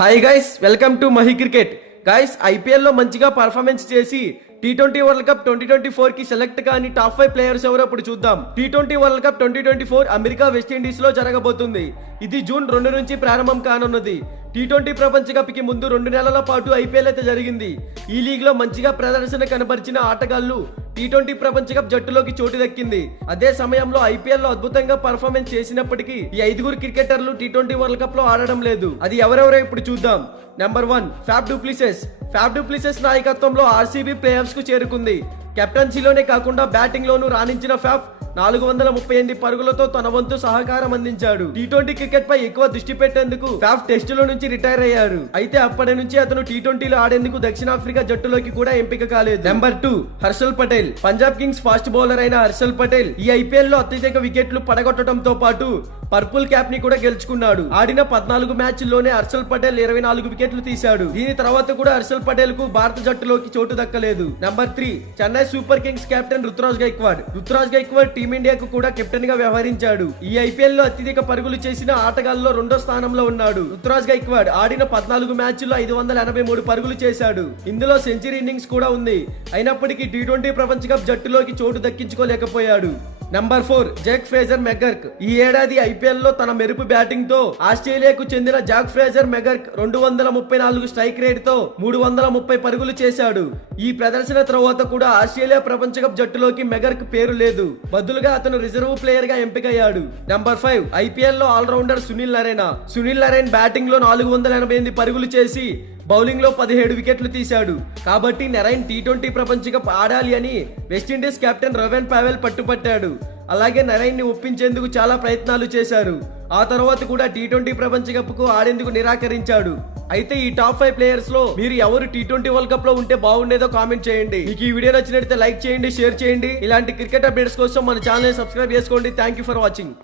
Hi guys, welcome to Mahi cricket. Guys, ఐపీఎల్లో మంచిగా performance చేసి T20 వరల్డ్ కప్ 2024 కి సెలెక్ట్ కాని టాప్ 5 ప్లేయర్స్ ఎవరో ఇప్పుడు చూద్దాం. T20 world cup 2024 America West Indies లో జరగబోతుంది. ఇది జూన్ 2 నుంచి ప్రారంభం కానున్నది. T20 ప్రపంచ కప్ కి ముందు 2 నెలల పాటు ఐపీఎల్ అయితే జరిగింది. ఈ లీగ్ లో మంచిగా ప్రదర్శన కనబరిచిన ఆటగాళ్లు T20 ప్రపంచ కప్ జట్టులోకి చోటు దక్కింది. అదే సమయంలో ఐపీఎల్ లో అద్భుతంగా పర్ఫార్మెన్స్ చేసినప్పటికీ ఈ 5 క్రికెటర్లు T20 వరల్డ్ కప్ లో ఆడడం లేదు. అది ఎవరెవరో ఇప్పుడు చూద్దాం. నెంబర్ 1 ఫ్యాఫ్ డు ప్లెసిస్ నాయకత్వంలో ఆర్సీబీ ప్లే ఆఫ్స్ కు చేరుకుంది. కెప్టెన్సీలోనే కాకుండా బ్యాటింగ్ లోనూ రాణించిన ఫ్యాఫ్ 438 పరుగులతో తన వంతు సహకారం అందించాడు. T20 క్రికెట్ పై ఎక్కువ దృష్టి పెట్టేందుకు ఫ్యాఫ్ టెస్టుల నుంచి రిటైర్ అయ్యారు. అయితే అప్పటి నుంచి అతను T20లో ఆడేందుకు దక్షిణాఫ్రికా జట్టులోకి కూడా ఎంపిక కాలేదు. Number 2 Harshal Patel. Punjab Kings fast bowler అయిన హర్షల్ పటేల్ ఈ ఐపీఎల్ లో అత్యధిక వికెట్లు పడగొట్టడంతో పాటు పర్పుల్ క్యాప్ ని కూడా గెలుచుకున్నాడు. ఆడిన 14 మ్యాచ్ల్లోనే హర్షల్ పటేల్ 24 వికెట్లు తీశాడు. దీని తర్వాత కూడా హర్షల్ పటేల్ కు భారత జట్టులోకి చోటు దక్కలేదు. Number 3 Chennai Super Kings captain Ruturaj Gaikwad టీమిండియాకు కూడా కెప్టెన్ గా వ్యవహరించాడు. ఈ ఐపీఎల్ లో అత్యధిక పరుగులు చేసిన ఆటగాళ్లలో 2వ స్థానంలో ఉన్నాడు. రుతురాజ్ గైక్వాడ్ ఆడిన 14 మ్యాచ్ల్లో 583 పరుగులు చేశాడు. ఇందులో సెంచరీ ఇన్నింగ్స్ కూడా ఉంది. అయినప్పటికీ T20 ప్రపంచ కప్ జట్టులోకి చోటు దక్కించుకోలేకపోయాడు. Number 4 Jake Fraser McGurk. ఈ ఏడాది ఐపీఎల్ లో తన మెరుపు బ్యాటింగ్ తో ఆస్ట్రేలియాకు చెందిన జాక్ ఫ్రేజర్ మెగర్క్ 234 స్ట్రైక్ రేట్ తో 330 పరుగులు చేశాడు. ఈ ప్రదర్శన తర్వాత కూడా ఆస్ట్రేలియా ప్రపంచ కప్ జట్టులోకి మెగర్క్ పేరు లేదు. బదులుగా అతను రిజర్వ్ ప్లేయర్ గా ఎంపికయ్యాడు. నంబర్ 5 ఐపీఎల్ లో ఆల్రౌండర్ సునీల్ నరైన్ బ్యాటింగ్ లో 488 పరుగులు చేసి బౌలింగ్ లో 17 వికెట్లు తీశాడు. కాబట్టి నరైన్ T20 ప్రపంచ కప్ ఆడాలి అని వెస్టిండీస్ కెప్టెన్ రోవెన్ పావెల్ పట్టుపట్టాడు. అలాగే నరైన్ ని ఒప్పించేందుకు చాలా ప్రయత్నాలు చేశారు. ఆ తర్వాత కూడా T20 ప్రపంచ కప్ కు ఆడేందుకు నిరాకరించాడు. అయితే ఈ టాప్ 5 ప్లేయర్స్ లో మీరు ఎవరు T20 వరల్డ్ కప్ లో ఉంటే బాగుండేదో కామెంట్ చేయండి. మీకు ఈ వీడియో నచ్చినట్లయితే లైక్ చేయండి, షేర్ చేయండి. ఇలాంటి క్రికెట్ అప్డేట్స్ కోసం మన ఛానల్ సబ్స్క్రైబ్ చేసుకోండి. Thank you for watching.